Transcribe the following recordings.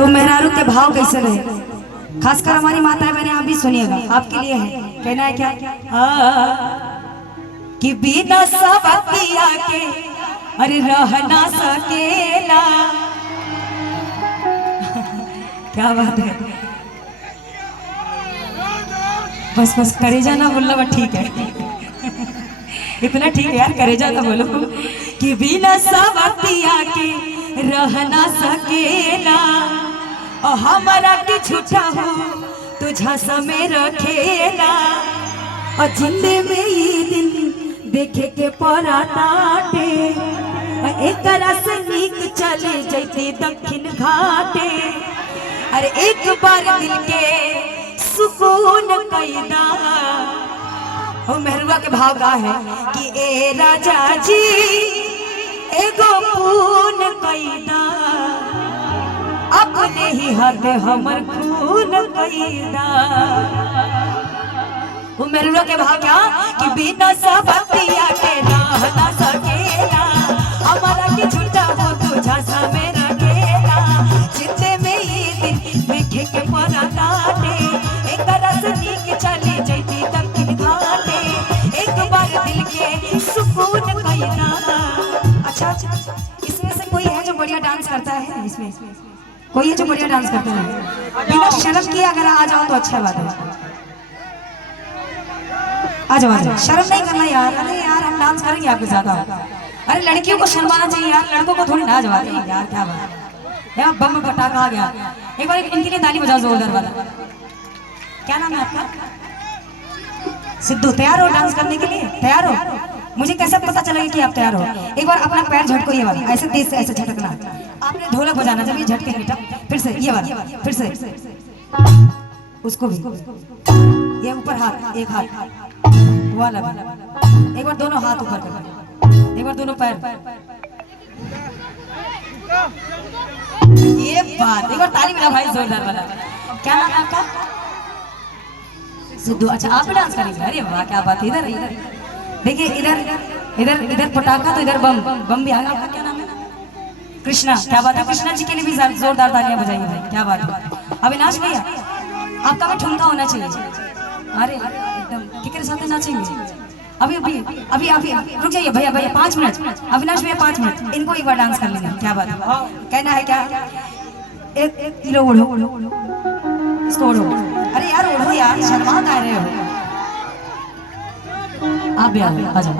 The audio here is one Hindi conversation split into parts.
तो मेहरारू के भाव कैसे रहे, खासकर हमारी माताएं बहनें आप भी सुनिएगा, आपके लिए है। कहना है क्या कि बिना सवतिया के अरे रह ना सकेला। क्या बात है, बस बस करे जाना बोलना बस ठीक है। इतना ठीक है यार, करे जाना बोलो कि बिना सवतिया के रह ना सकेला और हमारा के छूटा हो तुझा समय रखेला और जिंदे में ये दिन देखे के पराटे एक से नीक चले जैसे दक्षिण घाटे। अरे एक बार दिल के सुकून कैदा। मेहरुआ के भाव का है कि ए राजा जी एगो पून कैदा अपने ही हाथ हमर खून कैदा। वो मेहरुआ के भाव क्या कि बिना सवतिया के रह ना सकेला हमारा की छुट्टा हो तुझा समय रखेला जिंदे में ये दिन देखे के पराटे एक रस नीक चले जैती दक्षिण घाटे एक बार दिल के सुकून कैदा। अच्छा इसमें से कोई है जो बढ़िया डांस करता है? इसमें कोई है जो बढ़िया डांस करता है? बिना शर्म किए अगर आ जाओ तो अच्छा बात है। आ जाओ, शर्म नहीं करना यार। अरे यार हम डांस करेंगे आपके साथ। अरे लड़कियों को शर्माना चाहिए यार, लड़कों को थोड़ी ना जवाते हैं यार। क्या बात है यार, बम पटाखा आ गया। एक बार इनके लिए ताली बजाओ जोरदार वाला। क्या नाम है आपका? सिद्धू। तैयार हो डांस करने के लिए? तैयार हो? मुझे कैसे पता चलेगा कि आप तैयार हो? एक बार अपना पैर झटको, ये वाला ऐसे तेज से ऐसे झटकना। आपने ढोलक बजाना जब ये झटके बेटा। फिर से ये वाला, फिर से उसको भी, ये ऊपर हाथ, एक हाथ वाला, एक बार दोनों हाथ ऊपर कर, एक बार दोनों पैर, ये बात। एक बार ताली बजा भाई जोरदार वाला। क्या नाम है आपका? सिद्धू। अच्छा आप भी डांस करेंगे? अरे वाह क्या बात है। इधर इधर देखिए, इधर इधर इधर पटाखा तो इधर बम, बम भी आ गया। आपका क्या नाम है? कृष्णा। क्या बात है, कृष्णा जी के लिए भी जोरदार तालियां बजाइए भाई। क्या बात है। अविनाश भैया आपका भी ठुमका होना चाहिए। अरे एकदम किसके साथ नाचेंगे? अभी अभी अभी अभी रुक जाइए भैया, भैया 5 मिनट। अविनाश भैया 5 मिनट, इनको एक बार डांस कर लेना। क्या बात है, कहना है क्या? एक किलो ओढ़ो, इसको ओढ़ो। अरे यार ओढ़ो यार, शर्मा का रहे हो आप भी। आ जाओ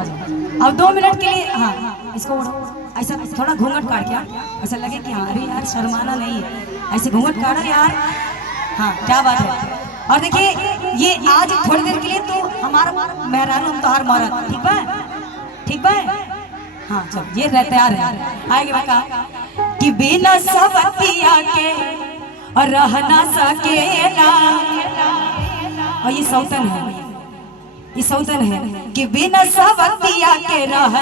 अब 2 मिनट के लिए। हाँ इसको ओढ़ो, ऐसा थोड़ा घूंघट काट के ऐसा लगे कि हाँ अरे यार शर्माना नहीं है, ऐसे घूंघट काटो यार। हाँ क्या बात है। और देखिए ये आज थोड़ी देर के लिए तो हमारा मेहरारू हम तो हार मरत, ठीक बा? ठीक बा? हाँ चल ये रहते आ रहे आएंगे बका कि बिना सवतिया के और रह ना सकेला। और ये सौतन है, ये सौतन है कि बिना सवतिया के रह